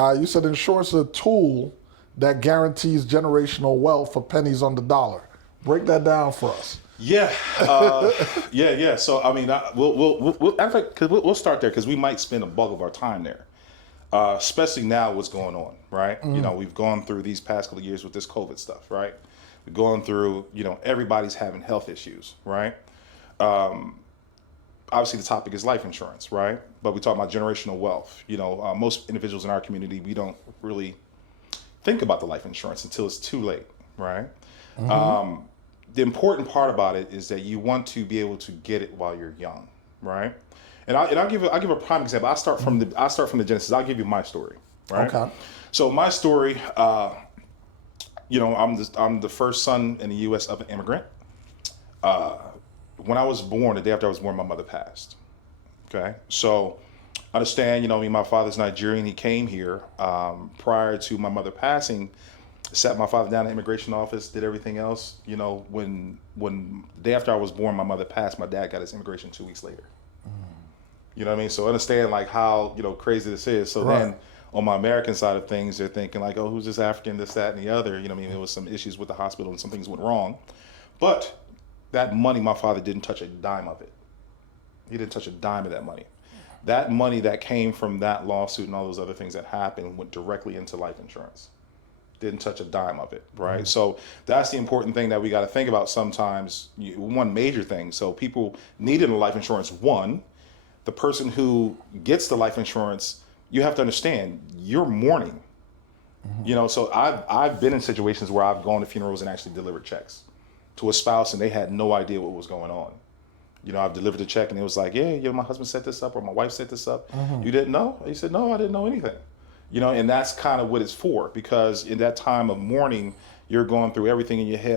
You said insurance is a tool that guarantees generational wealth for pennies on the dollar. Break that down for us. Yeah, yeah. So I mean, in fact, cause we'll start there because we might spend a bulk of our time there, especially now what's going on, right? You know, we've gone through these past couple of years with this COVID stuff, right? We're going through, everybody's having health issues, right? Obviously, the topic is life insurance, right? But we talk about generational wealth. Most individuals in our community, we don't really think about the life insurance until it's too late, right? The important part about it is that you want to be able to get it while you're young, right? And I'll give a prime example. I start from the genesis. I'll give you my story, right? Okay. So my story, I'm the first son in the U.S. of an immigrant. When I was born, the day after I was born, my mother passed. Okay, so understand, my father's Nigerian. He came here prior to my mother passing. Sat my father down in the immigration office, did everything else. When the day after I was born, my mother passed. My dad got his immigration 2 weeks later. You know what I mean? So understand like how crazy this is. So Right. then on my American side of things, they're thinking like, oh, who's this African, this, that, and the other. There was some issues with the hospital and some things went wrong. But that money, my father didn't touch a dime of it. He didn't touch a dime of that money. That money that came from that lawsuit and all those other things that happened went directly into life insurance. Didn't touch a dime of it, right? So that's the important thing that we got to think about sometimes. One major thing. So people needing a life insurance. One, the person who gets the life insurance, you have to understand you're mourning. So I've been in situations where I've gone to funerals and actually delivered checks to a spouse and they had no idea what was going on. I've delivered the check and it was like, yeah, my husband set this up or my wife set this up. You didn't know? He said, no, I didn't know anything. And that's kind of what it's for, because in that time of mourning, you're going through everything in your head.